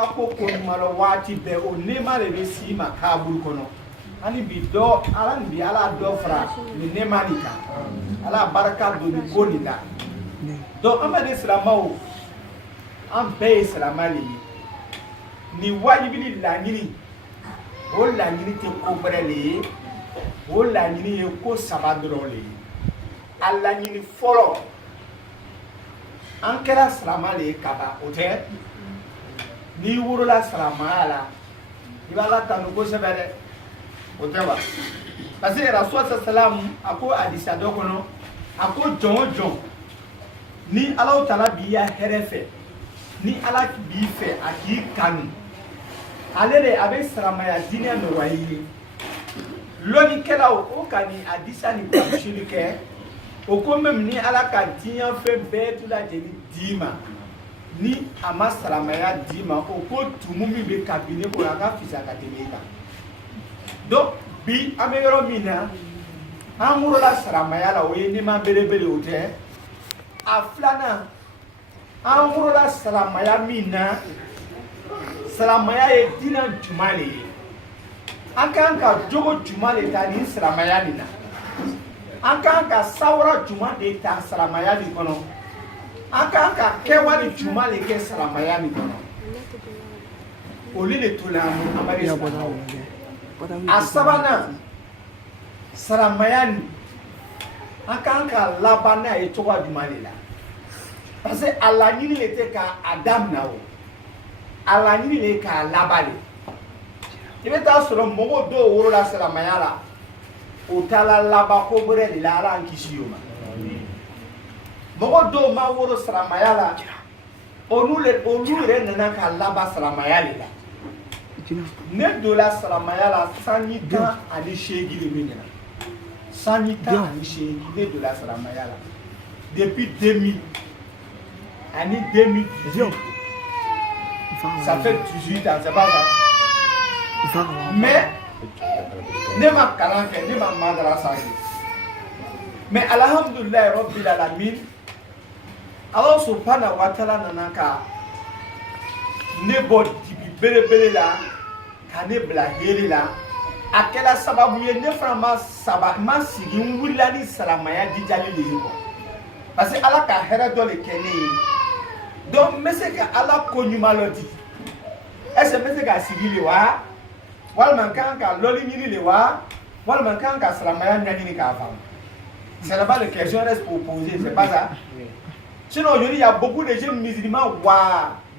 Ako malo wati be o nema le besi makabul kono ani bi do ala bi ala do fra ni nema nika ala baraka do ni goni la do amade islamao am be islamali ni wajibili la nyini o la nyini te ko brele o la nyini e ko sabadrole ala nyini folo ankara islamali kaba ote ni wurula salamala ibala tanu ko sebere o tewa parce que rasul sallam ako hadisa do kono ako jonjon ni Allah taala biya herefe ni ala bi fe aki kan alele abe salamaya dine no wayi loni kela o kani hadisa ni ko shirike o ko mem ni ala ka diyan fe be tu la jeni dima ni ama salamaya dima o ko tumu mi be kabine ko aka fisa ka temeka donc bi ameyoro mina amuro la salamaya la o ni ma belebele o te aflana amuro la salamaya mina salamaya e dina jumale anka jogo jumale ta ni salamaya nina anka sawra jumale ta salamaya ni kono anka kewali jumale ke salamaya ni kono olile tulamu amari asabana salamaya ni anka labana e towa jumale la parce que ala ni le te ka adam na o ala ni le ka labale ibe ta soro mogo do woro la salamaya la o tala laba ko bore la ala ankisiyoma mogo do ma woro salamaya la onu re nana ka laba salamaya la ne do la salamaya la sanita ani shegi le minena sanita ani shegi ne do la salamaya la depuis 2000 ani 2018 ça fait 18 ans c'est pas ça mais ne ma kalan fait ne ma madrasa mais alhamdulillah rabbil alamin Allah subhanahu wa ta'ala nanaka ne bo dibi bele la kane bla hele la akela sababu ye ne frama saba ma sigi wulila ni salamaya di jali le ko parce que ala ka hera do le kene donc mese ka ala ko nyumalodi ese mese ka sigi le wa wal man kan ka loli nyini le wa wal man kan ka salamaya nyani ka fa c'est là-bas la question reste posée c'est pas ça. Sinon, aujourd'hui, il y a beaucoup de jeunes musulmans,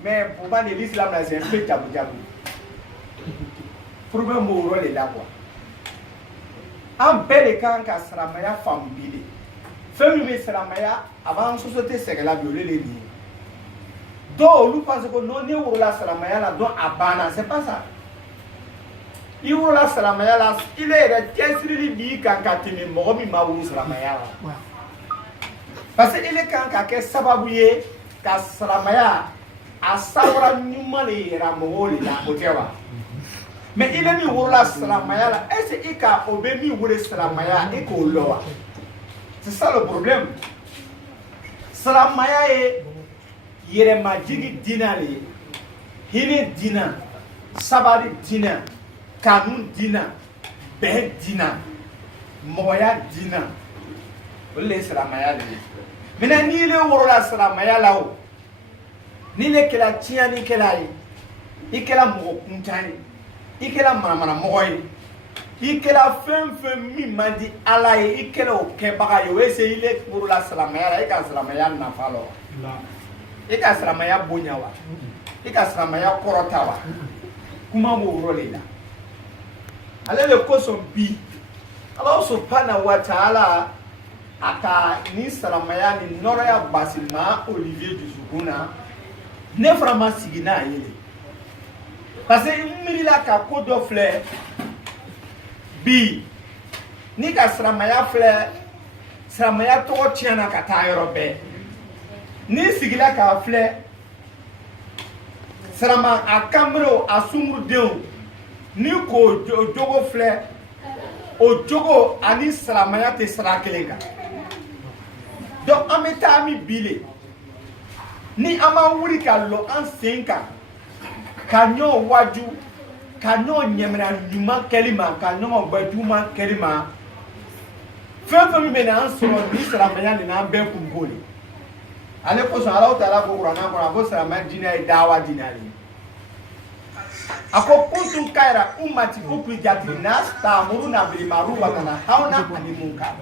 mais pour moi, l'islam, c'est un peu tabou. Problème mon rôle est là, quoi. En bel cas, quand Salamaya femme bidé, femme Salamaya, avant la société, c'est qu'elle a violé les lignes. Donc, nous pensons que non, nous avons la Salamaya là, donc à Bana, c'est pas ça. Il y a la Salamaya là, il est qu'est-ce qu'il dit quand il est mort, il m'a voulu Salamaya là. Parce que il est quand que sababuye ka salamaya asawra nyumale yera mogoli la otewa mais il est mi wala salamaya la est-ce il ka obe mi wala salamaya e ko lowa c'est ça le problème salamaya e yere majigi dinale hine dina sabari dina kanun dina be dina moya dina le salamaya le mina ni le woro la salamaya la o ni le kela tiani kela yi ikela mo kuntani ikela mana mo yi ikela fem mi mandi ala yi ikela o ke baga yo ese ile woro la salamaya la ika salamaya na falo ika salamaya bonyawa ika salamaya korotawa kuma mo woro le la ale le koson bi Allah subhanahu wa ta'ala aka ni salamaya ni noraya basima Olivier Dusukuna ne frama sigina yele parce que mirila ka ko do fleur bi ni ka salamaya fleur salamaya to tiana ka ta yorobe ni sigila ka fleur salama akamro asumru deu ni ko jogo fleur o jogo ani salamaya te sarakelenga. Donc, en mettant mi bile, ni ama wuri ka lo an senka, kanyo waju kanyo nyemra nyuma kelima kanyo gbaduma kelima fefe mi bena ansoro ni saramaya ni na be kumbole ale ko so Allah taala ko qur'ana ko abo saramaya dina dawa dinali ako kuntum kaira ummati ukrijat linnas ta'muruna bil ma'ruf wa tanhauna 'anil munkar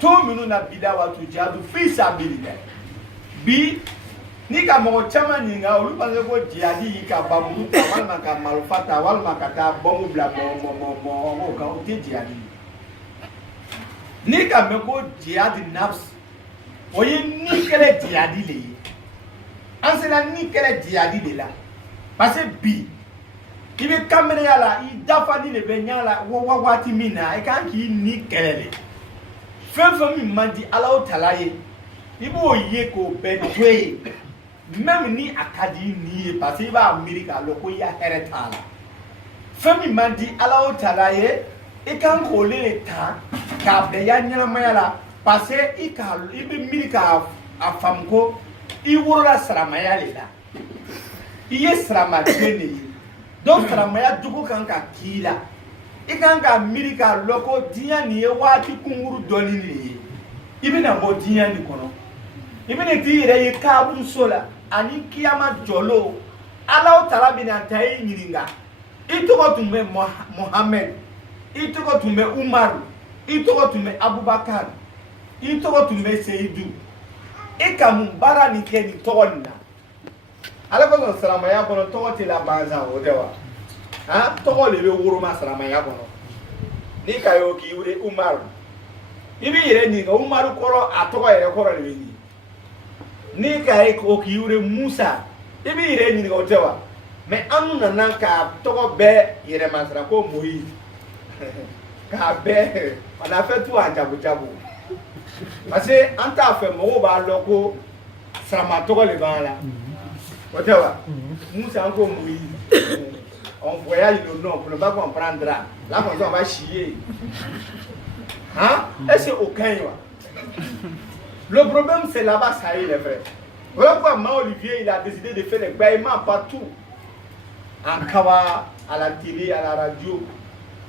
tu'minuna billahi wa tujadu fi sabilillah bi ni ka mo chama ni nga olu pa ko jihadi ka babu ka wal ka malfata wal makata bomu bla mo ka o jihadi ni ka me ko jihadi nafs oye ni kele jihadi le ansela ni kele jihadi de la parce que bi ibe kamere yala I dafa ni le be nyala wati mina e kan ki ni kelele fenfo mi mandi ala otalaye ibo ye ko be twe même ni akadi ni parce que ba america loko ya heretala femi mandi ala otalaye e kan ko le ta ka be ya nyala mayala parce que I ka ibe america afamko I wora saramaya le la iye sarama dene donc saramaya dugu kan ka kila I kan ka america loko diya ni e wati kunguru doni ni ibe na bo diya ni kono ibe ne ti ire ye kabu sola ani kiyama jolo ala taala bina tayi nyiringa itogo tumbe Mohammed itogo tumbe Umar itogo tumbe Abubakar itogo tumbe Seidu ikamu bara ni ke ni tonna ala ko salamaya kono togo te la banza o dewa ha togo le be wuro ma salamaya kono ni kayo ki ure Umar ibi ire ni Umar koro atogo ire koro le ni ni kai ko ki ure Musa ibi ire ni ko tewa me anu na ka togo be ire masra ko Moïse ka be ona fe tu anjabu jabu parce que anta fe mo ba loko sama togo le ba la ko tewa Musa ko Moïse on voyage le nom pour ne pas comprendre là on va chier hein est-ce aucun wa le problème c'est là-bas ça y est les frères. Voilà pourquoi Olivier il a décidé de faire des bâillements partout. En Kawa, à la télé, à la radio.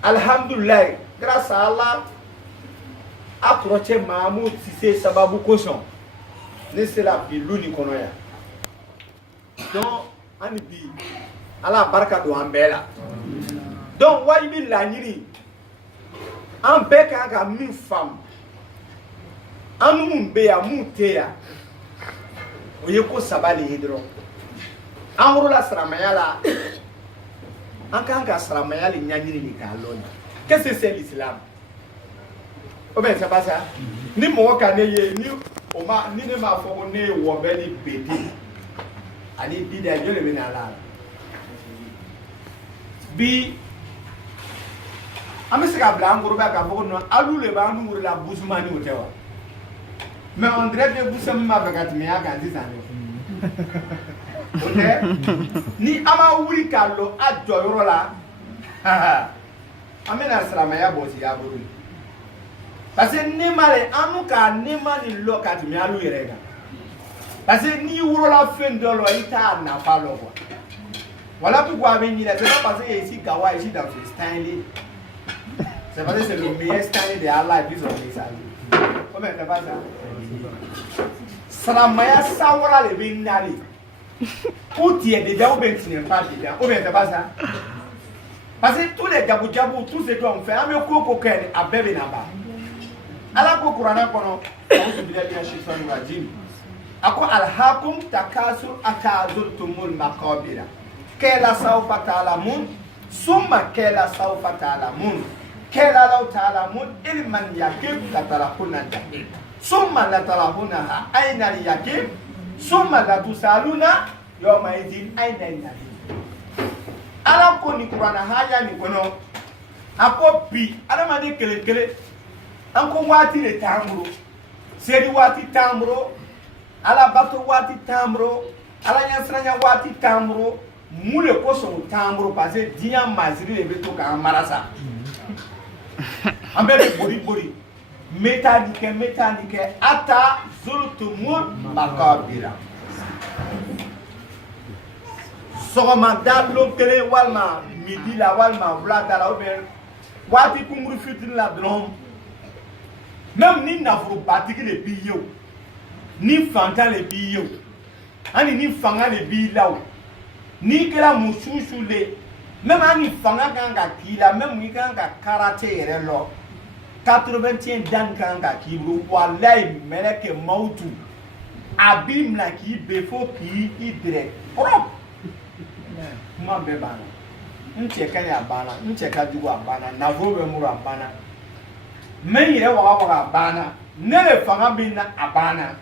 Alhamdulillah, grâce à Allah, approché Mahmoud Sissé Sababu Koson. Ne c'est la pilou ni konoya. Donc, on dit, Allah barka do ambela. Donc, wajibi la nini. En beka ka min femme. Anu mun be ya mun te ya oye ko sabali hidro amuru la saramaya la an kan ka saramaya li nyanyiri ni ka loni qu'est-ce que c'est l'islam o ben c'est pas ça ni mo ka ne ye ni o ma ni ne ma fo ne wo be ni bedi ani bi da yo le be na la bi amese ka bla nguru ba ka fo no alu le ba nguru la busumani o tewa mais on dirait que vous sommes avec Atmia Gandhi Zane. Ok? Ni ama wuri kalo adjo yorola. Amena salamaya bosi ya buru. Parce que ni male anuka ni mani lo Atmia lu yerega. Parce que ni worola fendolo ita na palo quoi. Voilà pourquoi venir c'est pas parce que ici Gawa ici dans ce style. C'est parce que c'est le meilleur style de Allah et puis on dit ça. Comment c'est pas ça? Salamaya sawara le binali. Outi est déjà au ben n'est pas déjà. Ou bien c'est pas ça. Parce que tous les jabou tous ces gens ont fait un peu coco ken à bébé naba. Ala ko Qur'ana kono auzu billahi minash shaitani rajim. Ako alhaqum takasur akazurtumul maqabira. Kela sawfa ta'lamun summa kela sawfa ta'lamun. Kela law ta'lamun ilman yaqib latarahunna jahim. Summa la tarahunaha aina al-yaqin summa la tusaluna yawma idin aina al-yaqin. Ala ko ni Qur'ana haya ni kono ako bi ala ma de kele anko wati le tamro sedi wati tamro ala bato wati tamro ala nyansranya wati tamro mule ko so tamro parce que dia maziri le beto ka marasa ambe bori métallique ata zultumul makabira sɔgɔma da lo kelen walima midi la walima wula da la waati kunkuru fitinin la dɔrɔn même ni nafolobatigi de b'i ye o ni fantan de b'i ye o hali ni fanga de b'i la o n'i kɛra mususu le même hali fanga kan ka k'i la même i kan ka karate yɛrɛ lɔ 81 dan kan ka k'i bolo walayi mɛlɛkɛ mawutu a b'i minɛ k'i be fo k'i dɛrɛ kɔrɔ kuma bɛɛ banna n cɛ ka ɲi a banna n cɛ ka jugu a banna nafolo bɛ muru a banna n yɛrɛ wagawaga a banna ne de fanga bɛ na a banna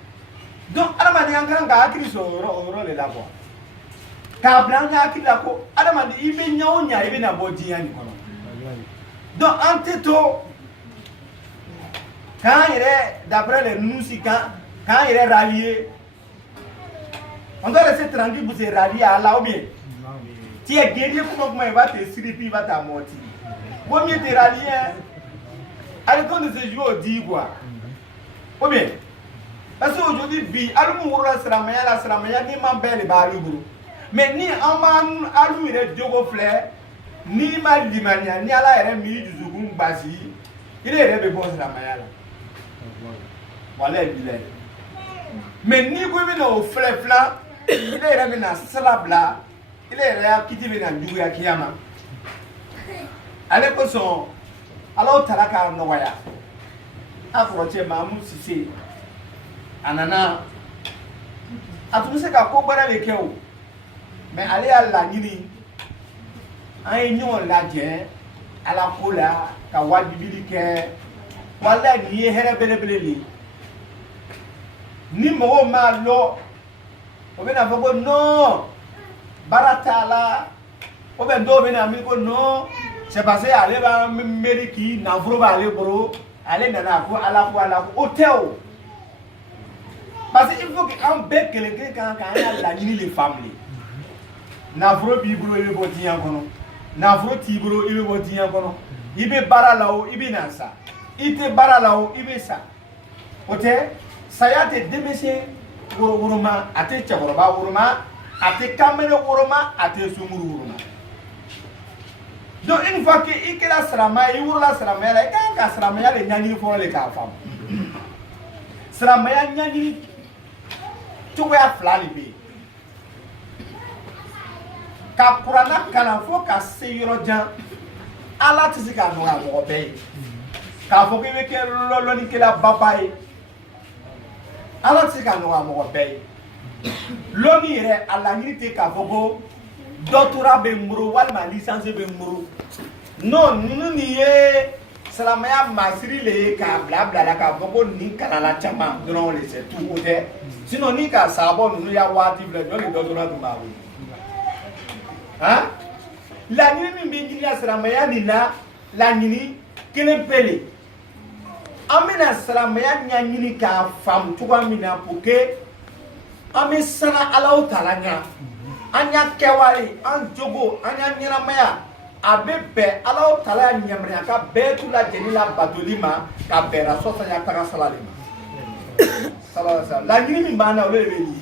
donc adamadenya kan ka hakili sɔrɔ o yɔrɔ de la quoi k'a bila an ka hakili la ko adamaden i bɛ ɲɛ o ɲɛ i bɛna bɔ diɲɛ nin kɔnɔ donc an tɛ to k'an yɛrɛ d'après les nouns k'an yɛrɛ rallier on doit rester tranquille pour se rallier à Allah ou bien tu es guerrier comment il va te siripi, il va t'amortir. Vaut mieux te rallier. Arrêtons de se jouer au dit quoi. Ou bien, parce qu'aujourd'hui, bi, la Sramaya, ni ma belle barou. Mais ni Aman, alou, il est Diogo Flair, ni ma limania, ni à la RMI du Zougoum Basi, il est de bon Sramaya. Voilà, il est. Mais ni vous venez au Flair, il est revenu à Salabla. Il est réel qui dit que tu es Kiyama. Allez, poisson. Alors, tu as la carte Noya. Afroche Mamou Sissi. Anana. A tout ce qu'a compris les Kéo. Mais allez à la Nini. Un union la dien. À la Pola. Kawadibilike. Voilà, ni Herebelebeli. Ni mo malo. On vient d'avoir non. Baratala, ou bien d'autres amis que non, c'est passé à aller à Mériki, Navro va aller pour aller dans la fois à la hôtel. Parce qu'il faut qu'un bec quelqu'un quand il y a la nuit les femmes. Navro Bibro il veut dire encore. Navro Tibro il veut dire encore. Il veut baralao, il veut nansa. Il te baralao, il veut ça. Hôtel, ça y a des démessiers, Uruma, à te Tchaborba, Uruma. Ate kamene woroma ate sumuru woroma. Donc une fois que ikela sramaya iwurla sramaya ka sramaya le nyani fo le ka fam. Sramaya nyani to ya flali be. Ka kurana kana fo ka seyiro jan ala tisika no ga mo be. Ka fo ke ke lolo ni kela babaye. Ala tisika no ga mo be. L'homme irait à la nuit k'a fogo doctorat bemuro walma licence bemuro non nous n'y est salamaya masiri le ka blabla la ka fogo ni kanala chama donnons les c'est tout côté sinon ni ka sabo nous ya wati blé donc le doctorat du maru hein la nuit mi bingi ya salamaya ni la nuit kelen pele amina salamaya nyanyini ka fam tuwa mina pour que Ami sana alau talanya, anya kewali, an jogo, anya nyiramaya, abebe alau talanya nyamria ka betula jenila batulima ka bera sosa ya taka salalima. Salasa, la nyini mbana ole beli.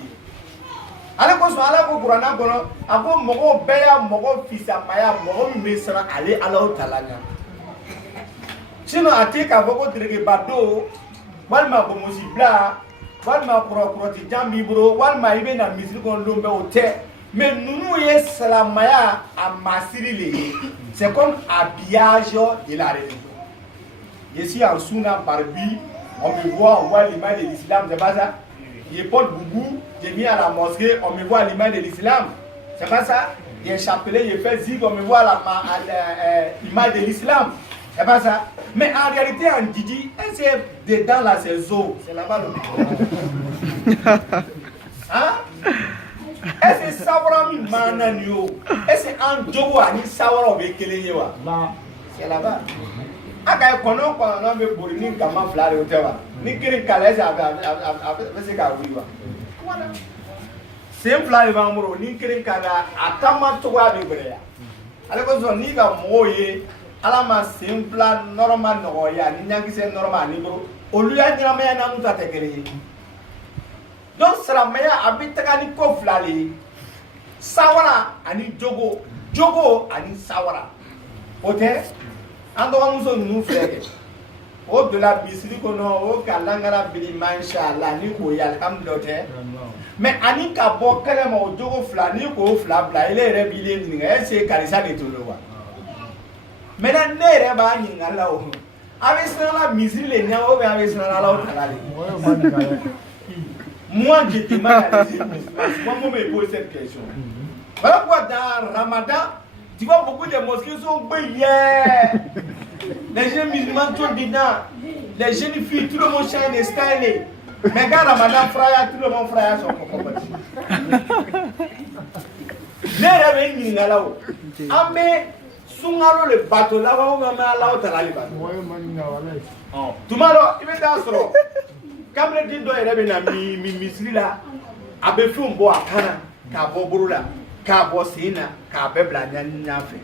Ale ko so ala ko qur'ana kono, ako mogo beya mogo fisa maya mogo mi sana ale alau talanya. Sino atika boko direge bado, walma ko musibla. Walma kuroti jambi bro walma ibe na misiri kon lombe ote mais nous ye salamaya a masiri le c'est comme habillage de la religion. Ici en Souna Barbi on me voit l'image de l'islam, c'est pas ça. Je porte boubou, j'ai mis à la mosquée, on me voit l'image de l'islam, c'est pas ça. J'ai chapelet, j'ai fait zig, on me voit l'image de l'islam. C'est pas ça. Mais en réalité, en Didi, c'est dedans là, c'est zo. C'est là-bas le hein? Est-ce que Sawara mi mananio? Est-ce que en Jogo ani Sawara be keleyewa? C'est là-bas. Aka kono kono be borini kama flare otewa. Ni kiri kalese avec ka wiwa. Voilà. C'est un flare vamuro ni kiri kala atama towa be breya. Ale ko zo ni ka moye ala ma simple normal no ya ni nyangise normal ni bro olu ya nyama ya nanu ta tekere donc sala maya abitaka ni ko flali sawara ani jogo ani sawara o tɛ an dɔgɔmuso ninnu filɛ kɛ o donna misiri kɔnɔ o ka langara bili mashallah ni k'o ye alhamdulilayi tɛ mais ani ka bɔ kɛnɛ ma o jogo fila ni k'o fila bila ele yɛrɛ b'ilen ɲininka est ce que karisa de tun don wa maintenant ne yɛrɛ b'a ɲininka la o a bɛ sinala misiri le ɲɛ ou bien a bɛ sinala o tala le moi je demande à les musulmans moi me pose cette question voilà pourquoi dans Ramadan tu vois beaucoup de mosquées sont bouillées. Les jeunes musulmans sont dedans. Les jeunes filles, tout le monde change de style. Mais quand Ramadan fraya, tout le monde fraya son coco. Les rêves n'y n'ont pas. Amé, sungaro le bateau là, on va mettre là où t'as la libre. Tout le monde, il va dans ce rôle. Comme le dit, il y a des misri là. Abe fait un bois à Kana, Kabo Brula. Kabo Sina, Kabe Blanya fait.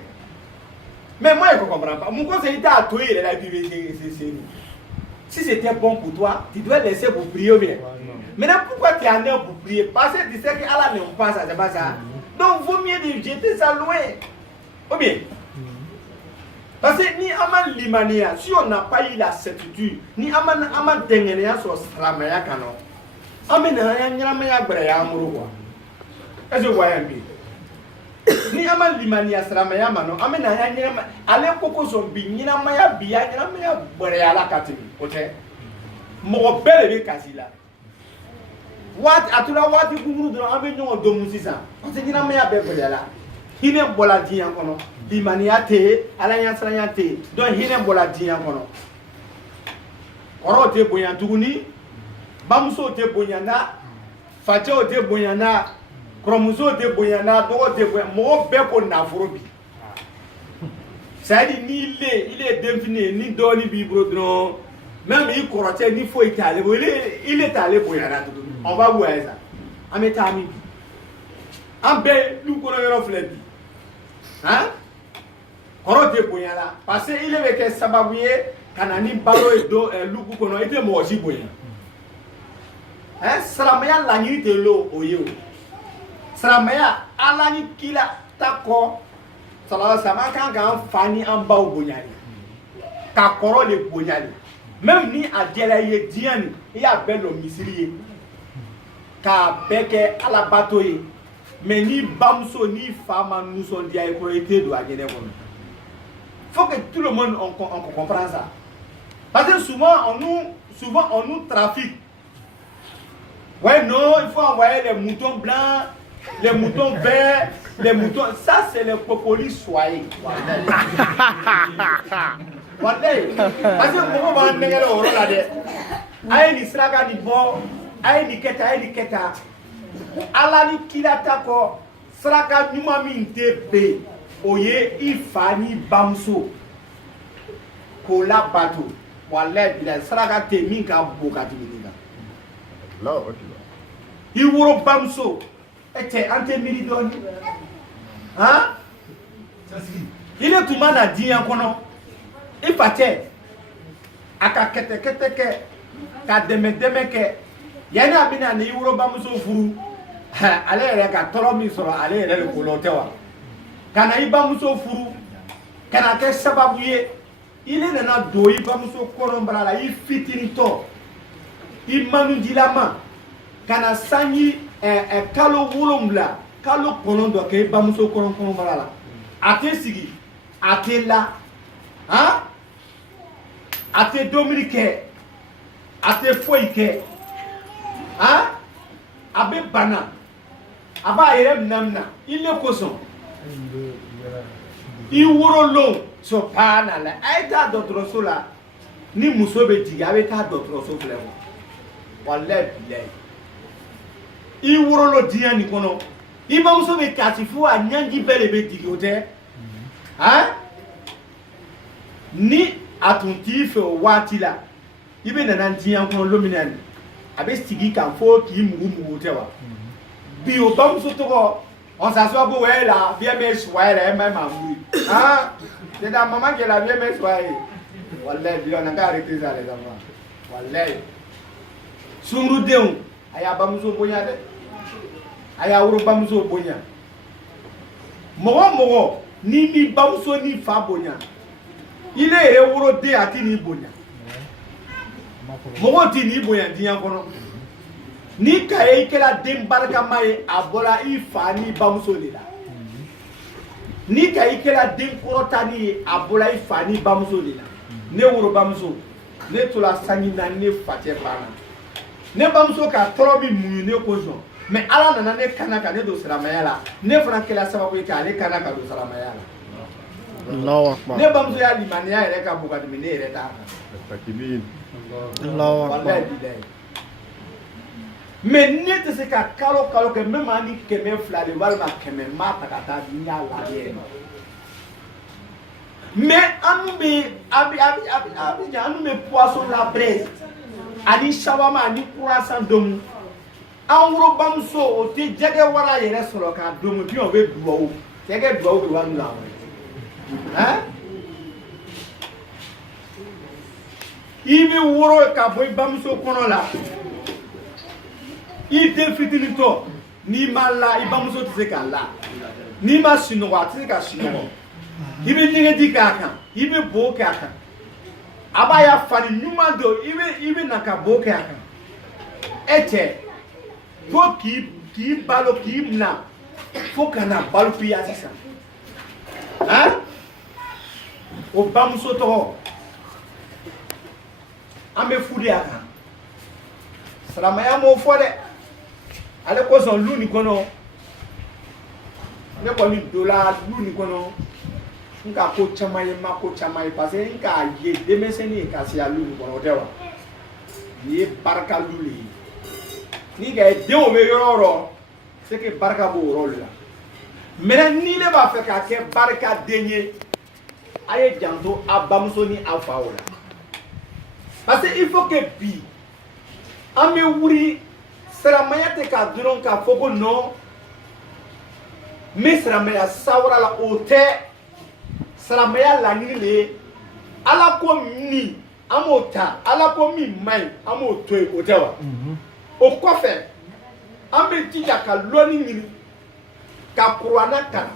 Mais moi, je ne comprends pas. Mon conseil était à toi, il a dit si c'était bon pour toi, tu dois laisser pour prier bien. Maintenant, pourquoi tu en es pour prier? Parce que tu sais qu'Allah n'aime pas ça, c'est pas ça. Donc, il vaut mieux de jeter ça loin. Ou bien? Parce que ni Aman Limania, si on n'a pas eu la certitude, ni Aman Dengenia sur Sramaya Kano, Amen Yamaya Brea Mouroua. Est-ce que vous voyez un peu? Ni Aman Limania Sramaya Mano, Amen Yamaya, allez Coco Zombi, Nina Maya Bia, Yamaya Brea la Katimi, ok? Mon bel et Kasila. What at what you could do, Amen Domusisa, on s'est dit Maya Bebela. Hine bola diyan kono limaniya te alanya saranya te donc hine bola diyan kono oro te bonya tuguni bamuso te bonyana facho te bonyana kromuso te bonyana dogo te bonya mo be ko nafuro bi c'est-à-dire ni il est défini ni doni bi brodron même il korote ni faut itale il est allé bonyana tout on va voir ça ametami ambe lu kono yoro fled hein korote bonyala parce que il est que sababuye kanani balo e do lugu kono ite mo oji bonya hein salamaya lanyi te lo oyo salamaya alani kila tako sala sama kan kan fani an bawo bonyali ka koro le bonyali même ni adela ye diani ya belo misiri ka beke ala batoye mais ni bamso ni femme nous sont dit à été doit gagner comme faut que tout le monde on comprend ça parce que souvent on nous trafique ouais non il faut envoyer les moutons blancs les moutons verts les moutons ça c'est les populistes soyez parce que comment va négler au rôle là de aïe ni sraga ni bon aïe ni keta alani kilata ko sraka nyuma min te be oye ifani bamso ko la bato wala bila sraka te min ka bokati minga la okila hi woro bamso ete ante milidoni hein ile tumana diyan kono ifate aka kete ke ka deme ke yana bina ni woro bamso furu ale yɛrɛ ka tɔrɔ min sɔrɔ ale yɛrɛ de kolo tɛ wa kana i bamuso furu kana kɛ sababu ye ile nana don i bamuso kɔnɔbara la i fitininitɔ i manujilama kana sanji kalo 7 kalo 9 dɔ kɛ i bamuso kɔnɔbara la a tɛ sigi a tɛ la han a tɛ domini kɛ a tɛ foyi kɛ han a bɛ bana a b'a yɛrɛ minɛ il est kosɔn i worolon subhanallah a ye taa dɔgɔtɔrɔso la ni muso bɛ jigin a bɛ taa dɔgɔtɔrɔso filɛ walayi bilayi i worolo diɲɛ nin kɔnɔ i bamuso bɛ kasi fo a ɲɛji bɛɛ de bɛ jigin o tɛ han ni a tun t'i fɛ o waati la i bɛ nana diɲɛ kɔnɔ don min na a bɛ sigi kan fo k'i mugu o tɛ wa bi o bamuso tɔgɔ on s'assoit pour ouais là viens me soigner même à mourir hein c'est ta maman qui la vient me soigner wallahi bi on a qu'à arrêter ça les enfants wallahi sunu deun aya bamuso bonya de aya wuro bamuso bonya Mogo ni mi bamuso ni fa bonya il est yɛrɛ de a ti ni bonya mogo ti ni bonya diɲɛ kɔnɔ ni ka ye i kɛra den barikama ye a bɔra i fa ni bamuso de la ni ka i kɛra den kɔrɔtani ye a bɔra i fa ni bamuso de la ne woro bamuso ne tola sanji na ne fa cɛ banna ne bamuso ka tɔɔrɔ bi muɲu ne ko sɔn mais ala nana ne kana ka ne don silamɛya la ne fana kɛra sababu ye k'ale kana ka don silamɛya la ne bamuso y'a limaniya yɛrɛ ka bon ka tɛmɛ ne yɛrɛ t'a kan mais ne tɛ se ka kalo kɛ n bɛ maa ni 200 de walima 100 n b'a ta ka taa di n y'a lajɛ mais anu bɛ poisson la braise ani shawarma ani croissant domu an woro bamuso o tɛ jɛgɛ wara yɛrɛ sɔrɔ k'a domu puis on bɛ duwawu jɛgɛ duwawu de b'a nu la hein i bɛ woro ka bɔ i bamuso kɔnɔ la i den fitinin tɔ n'i ma la i bamuso tɛ se k'a la n'i ma sunɔgɔ a tɛ se ka sunɔgɔ i bɛ ɲɛgɛnji k'a kan i bɛ bo kɛ a kan a b'a ya fani ɲuman don i bɛ na ka bo kɛ a kan e cɛ fo k'i balo k'i mina fo ka na balo f'i ya sisan hein o bamuso tɔgɔ an bɛ furu a kan silamɛya m'o fɔ dɛ ale kosɔn lu nin kɔnɔ ne kɔni donna lu nin kɔnɔ n ka ko caman ye n ma ko caman ye parce que n k'a ye denmisɛnnin ye ka se a lu nin kɔnɔ o tɛ wa nin ye barika lu le ye ni ka ye denw bɛ yɔrɔ o yɔrɔ c'est que barika b'o yɔrɔ de la maintenant ni ne b'a fɛ k'a kɛ barika den ye a ye janto a bamuso ni a fa o la parce que il faut que bi an bɛ wuli silamɛya tɛ k'a dɔrɔn k'a fɔ ko non n bɛ silamɛya sawura la o tɛ silamɛya laɲini de ye ala ko min an b'o ta ala ko min man ɲi an b'o to yen o tɛ wa o kɔfɛ an bɛ jija ka lɔnni ɲini ka kuranɛ kalan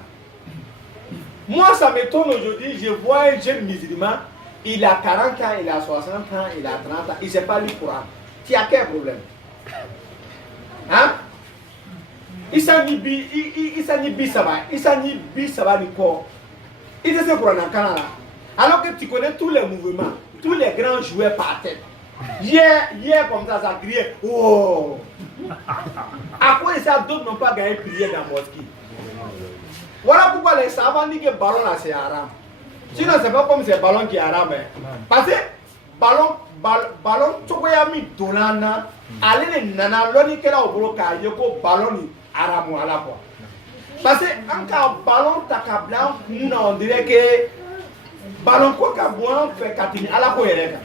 moi ça m'étonne aujourd'hui je vois un jeune musulman il a 40 ans il a 60 ans il a 30 ans il sait pas lire Coran tu as quel problème hein isa ni bi saba ni ko il te se Coran kalan la alors que tu connais tous les mouvements tous les grands joueurs par tête hier comme ça criait oh à quoi ça d'autres n'ont pas gagné prière dans mosquée. Voilà pourquoi les savants disent que ballon là c'est haram. Sinon c'est pas comme c'est ballon qui est haram. Parce que ballon tsokoyami donana allez les nana loni kela obroka yoko ballon ni haram à la fois. Parce que en cas ballon takablan on dirait que ballon quoi ka bon fait katini ala ko yere.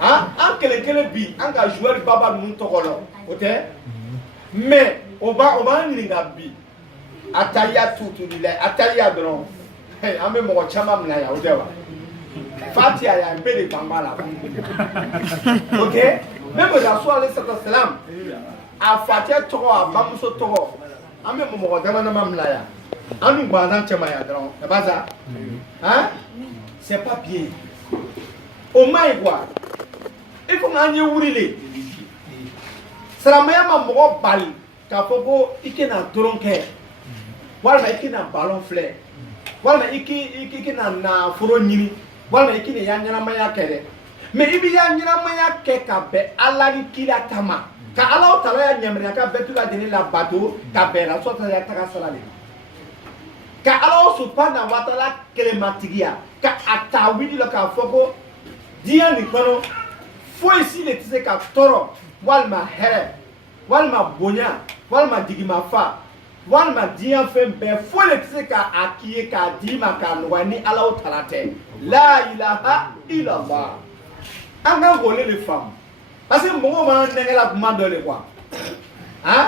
Hein en kele bi en ka joueur baba nous tokolo. OK? Mais on va ni bi ataya tutu dile ataya dron hey ame mo chama mna ya odewa fatia ya mbele bambala OK même Rasul alayhi salam a fatia toko a bamuso toko ame mo dama na mamla ya anu gbadan chama ya dron e baza hein c'est pas bien o mai quoi il faut nganye wurile salamaya ma mo bali ka foko ikena dron ke walima ikina ballon flare walima ikina na foro nyini walima ikina ya nyaramaya kɛdɛ mais ibi ya nyaramaya kɛ ka bɛn ala ni kira tama ka ala taala ya nyamira ka bɛɛ tuka deni la bato ka bɛn la sɔta ya taga sala de ka ala subhanahu wa taala kelematigiya ka a ta wili la k'a fɔ ko diɲɛ nin kɔnɔ foyi si de tɛ se ka tɔɔrɔ walima hɛrɛ walima bonya walima digimafa walima diɲɛ fɛn bɛɛ foyi de tɛ se ka a k'i ye k'a d'i ma k'a nɔgɔya ni ala taala tɛ la ilaha illallah an ka k'o de faamu parce que mɔgɔw b'an nɛgɛla kuma dɔ de quoi hein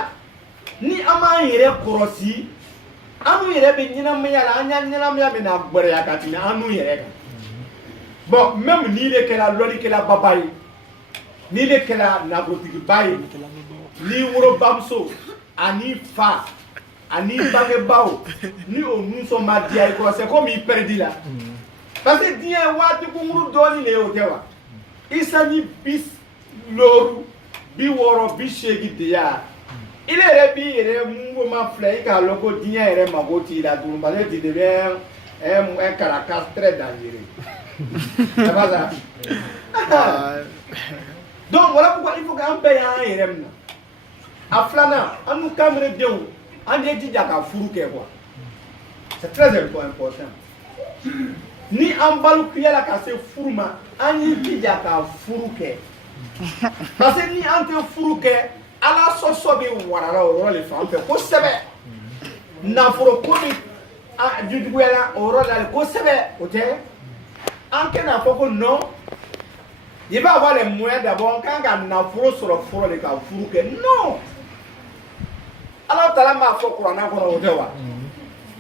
ni an b'an yɛrɛ kɔlɔsi an n'u yɛrɛ bɛ ɲɛnamaya la an y'an ɲɛnamaya bɛ na gbɛrɛya ka tɛmɛ an n'u yɛrɛ kan bon même n'i de kɛra lɔlikɛla baba ye n'i de kɛra nafolotigiba ye n'i woro bamuso ani fa ani bangebaaw ni o nisɔnma diya i kɔrɔ c'est comme i perdit la parce que diɲɛ waati kunkuru dɔɔni de ye o tɛ wa isa ni 60 80 de ya il yɛrɛ b'i yɛrɛ mouvement filɛ i k'a lɔn ko diɲɛ yɛrɛ mago t'i la tuguni parce que tu deviens un caracas très dangereux c'est pas ça donc voilà pourquoi il faut qu'an bɛɛ y'an yɛrɛ minɛ a filanan an n'u kameredenw an ye jija ka furu kɛ quoi c'est très important ni an balukuyala ka se furu ma an ye jija ka furu kɛ parce que ni an tɛ furu kɛ ala sɔsɔ bɛ warala o yɔrɔ de fan fɛ kosɛbɛ nafolo ko ni jujuguyala o yɔrɔ la kosɛbɛ o tɛ an kɛn'a fɔ ko non il va avoir les moyens d'abord quand on a nafolo sɔrɔ fɔlɔ de ka furu kɛ non ala taala m'a fɔ kuranna kɔnɔ o tɛ wa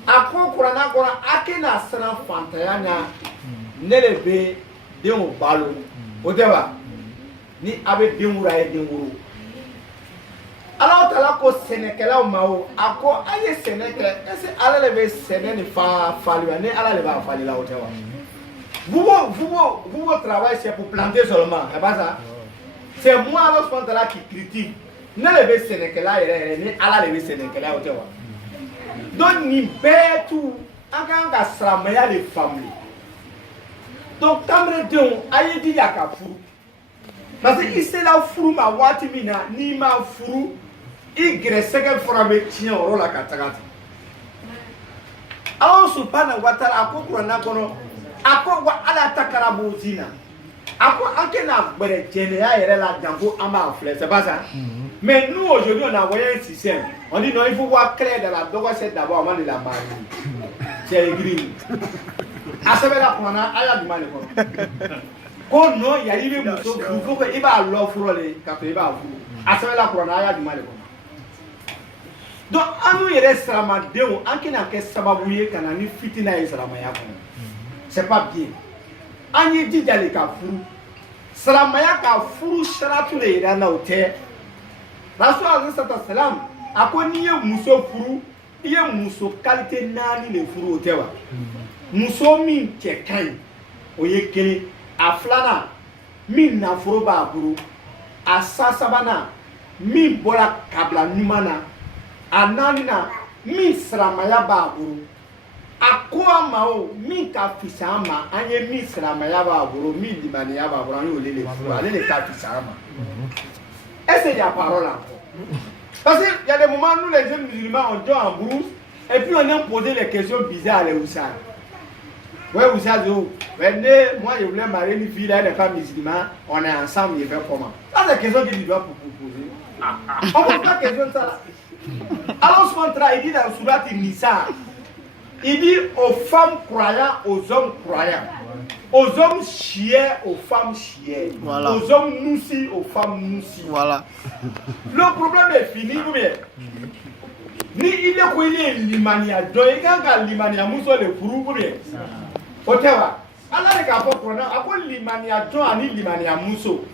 a ko kuranna kɔnɔ a kɛna siran fantanya na ne de bɛ denw balo o tɛ wa ni a bɛ den wolo a ye den wolo ala taala ko sɛnɛkɛlaw ma o a ko a ye sɛnɛ kɛ est-ce que ala de bɛ sɛnɛ ni fali wa ni ala de b'a fali la o tɛ wa vous travail c'est pour planter seulement c'est pas ça c'est moi alors subhanahu qui critique ne le bɛ sɛnɛkɛla yɛrɛ ni ala de bɛ sɛnɛkɛla o tɛ wa donc nin bɛɛ tu an kan ka silamɛya de faamu donc kameredenw a ye jija ka furu parce que i sera furu ma waati min na n'i ma furu i gɛrɛsɛgɛ fana bɛ tiɲɛ o yɔrɔ la ka taga ten Alahu subhanahu wa ta'ala a ko kuranna kɔnɔ a ko wa ala takarabu zina a ko an kɛna gbɛrɛ jɛnɛya yɛrɛ la janko an b'a filɛ c'est pas ça mais nous aujourd'hui on a envoyé un système on dit non il faut voir clair dans la dɔgɔ c'est d'abord avant de la marier c'est écrit a sɛbɛnna kuranna a y'a jumɛn de kɔnɔ ko non yali i bɛ muso furu fo que i b'a lɔ fɔlɔ de k'a to i b'a furu a sɛbɛnna kuranna a y'a jumɛn de kɔnɔ donc an n'u yɛrɛ silamadenw an kɛna kɛ sababu ye ka na ni fitina ye silamɛya kɔnɔ c'est pas bien an ye jija de ka furu silamɛya ka furu saratu de yira na o tɛ rasul alayhi salatu wasalam a ko n'i ye muso furu i ye muso qualité 4 de furu o tɛ wa muso min cɛ ka ɲi o ye kelen a filanan min nafolo b'a bolo a sabanan min bɔra kabila ɲuman na a naaninan min silamɛya b'a bolo a ko an ma o min ka fisa an ma an ye min silamɛya b'a bolo min limaniya b'a bolo an y'ole de furu ale de ka fisa an ma est-ce qu'il y a parole encore parce que y a des moments nous les jeunes musulmans on dort en brousse et puis on aime poser les questions bizarres les Oussad ouais Oussad ouais moi je voulais marier une fille là elle n'est pas musulmane on est ensemble je fais comment ça c'est question que tu dois poser on ne pose pas question de ça là. Alors, il dit dans Surat Nisa, il dit aux femmes croyantes, aux hommes croyants, aux hommes chiens, aux femmes chiennes, voilà. Aux hommes noussis, aux femmes noussies. Voilà. Le problème est fini, ou bien ni il est quoi il est limania, donc il y a limania mousso le furu, ou bien Otewa, Allah ne kapot prona, ako limania John ani limania mousso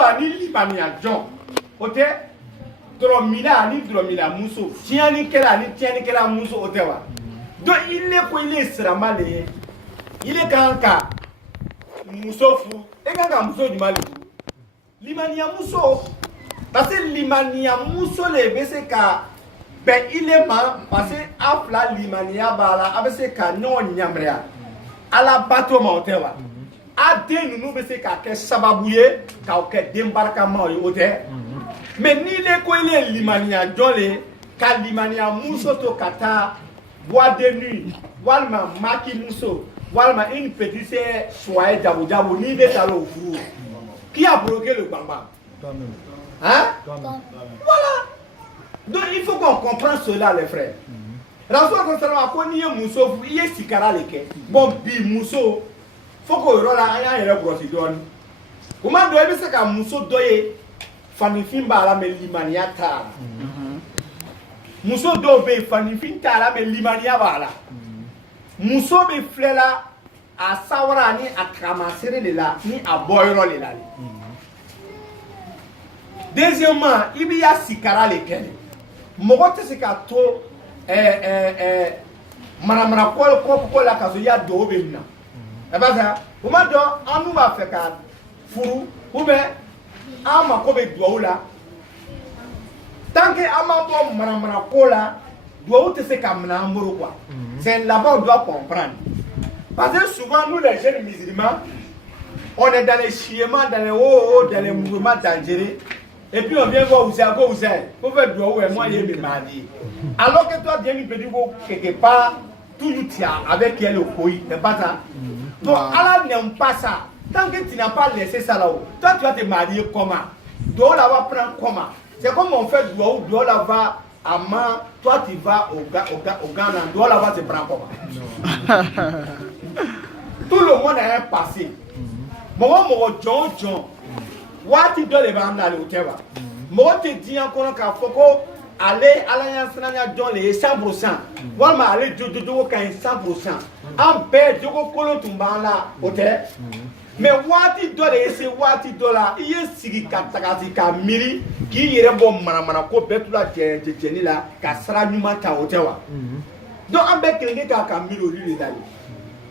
ani limania John, ote dromina ani dromina muso tiani kela muso otewa donc il est quoi il est sramale il est kanka muso fu e kanka muso du mali limania muso parce que limania muso le bese ka ben il est ma parce que afla limania bala abese ka no nyamrea ala bato ma otewa ade nunu bese ka ke sababuye ka o ke dembarkama o ote mais ni les koile limania jole ka limania muso to kata boîte de nuit walma maki muso walma une petite soirée jabu ni de talo fou qui a bloqué le bamba hein voilà donc il faut qu'on comprenne cela les frères raison concernant ko ni muso fu iye sikara leke bon bi muso faut ko rola aya yere brosi don kuma do e se ka muso doye fanifin b'a la mais limaniya t'a la muso dɔw bɛ yen fanifin t'a la mais limaniya b'a la muso bɛ filɛ la a sawara ni a tagamasere de la ni a bɔyɔrɔ de la deuxièmement i b'i ya sikara de kɛ mɔgɔ tɛ se ka to manamana ko la ka sɔrɔ i y'a dɔw bɛ min na ɛ b'a fɛ o ma dɔn an dun b'a fɛ ka furu ou bien an mako bɛ duwawu la tant que an ma bɔ manamana ko la duwawu tɛ se ka minɛ an bolo quoi c'est là-bas on doit comprendre parce que souvent nous les jeunes musulmans on est dans les chiements, dans les hauts, dans les mouvements dangereux. Et puis on vient voir où c'est, pour faire du haut et moi, il est marié. Alors que toi, tu peux dire quelque part, toujours tu as avec elle au pays, n'est pas ça? Donc, Allah n'aime pas ça. Tant que tu n'as pas laissé ça là-haut, toi, tu vas te marier comment? Doua là va prendre comment? C'est comme on fait du haut, Doua là va à main, toi, tu vas au Ghana, Doua là va te prendre comment? Tout le monde a un passé. Mɔgɔ jɔn waati dɔ de b'an n'ale o tɛ wa mɔgɔ tɛ diɲɛ kɔnɔ k'a fɔ ko ale ala sinanya jɔn le ye 100% walima ale jogo ka ɲi 100% an bɛɛ jogo kolon tun b'an la o tɛ mais waati dɔ de ye se waati dɔ la i ye sigi ka tagasi ka miiri k'i yɛrɛ bɔ manamana ko bɛɛ tula jɛni la ka sira ɲuman ta o tɛ wa donc an bɛɛ kelen k'a ka miiri olu de la ye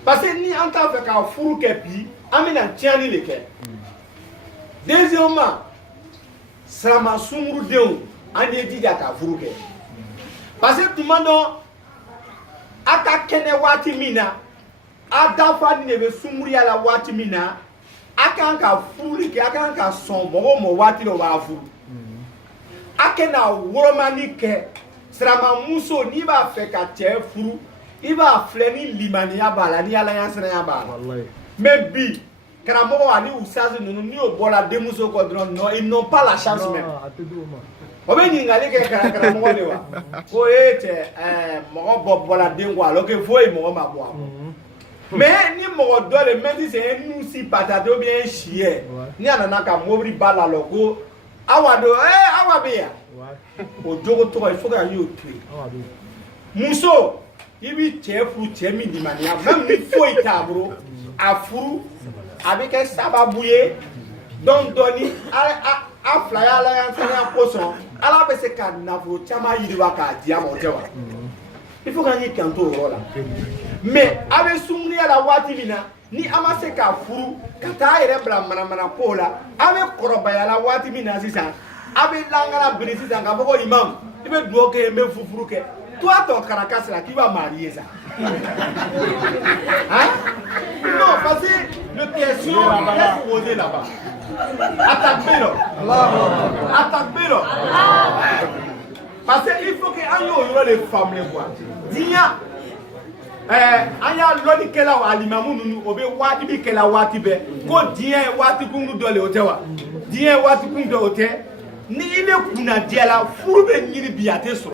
parce que ni an t'a fɛ ka furu kɛ bi an bɛna tiɲɛni de kɛ deuxièmement sirama sunkurudenw an ye jija ka furu kɛ parce que tuma dɔ a ka kɛnɛ waati min na a dafa ni de bɛ sunkuruya la waati min na a kan ka furuli kɛ a kan ka sɔn mɔgɔ o mɔgɔ waati dɔ b'a furu a kana wolomani kɛ sirama muso n'i b'a fɛ ka cɛ furu i b'a filɛ ni limaniya b'a la ni ala sinaya b'a la mais bi karamɔgɔ ani usasi ninnu n'i y'o bɔra denmuso kɔ dɔrɔn non ils n'ont pas la chance même o bɛ ɲininkali kɛ karamɔgɔ de wa ko cɛ mɔgɔ bɔra den kɔ alors que foyi mɔgɔ ma bɔ a kɔ mais ni mɔgɔ dɔ de même si c'est un nusi patate ou bien un chien ni a nana ka mobili ba la lɔ ko awa do awa bɛ yan o jogo tɔgɔ il faut que y'o to yen muso i bɛ cɛ furu cɛ min limaniya même ni foyi t'a bolo a furu a bɛ kɛ sababu ye dɔɔni a fila ye ala y'an saniya kosɔn ala bɛ se ka nafolo caman yiriwa k'a di a ma o tɛ wa il faut k'an y'i kanto o yɔrɔ la mais a bɛ sunkuruya la waati min na ni a ma se k'a furu ka taa yɛrɛ bila manamana ko la a bɛ kɔrɔbaya la waati min na sisan a bɛ lankara biri sisan k'a fɔ ko imam i bɛ dugawu kɛ n bɛ furu kɛ toi ton caractère là qui va marier ça hein non parce que le question est posé là-bas attaque parce que il faut que an y'o les femmes les quoi diya an y'a lɔnni kɛla alimamu ninnu o bɛ wajibi kɛla waati bɛɛ ko diɲɛ ye waati kunkurunin dɔ le o tɛ wa diɲɛ ye waati kunkurunin dɔ o tɛ ni i bɛ kunnadiya la furu bɛ ɲini bi a tɛ sɔrɔ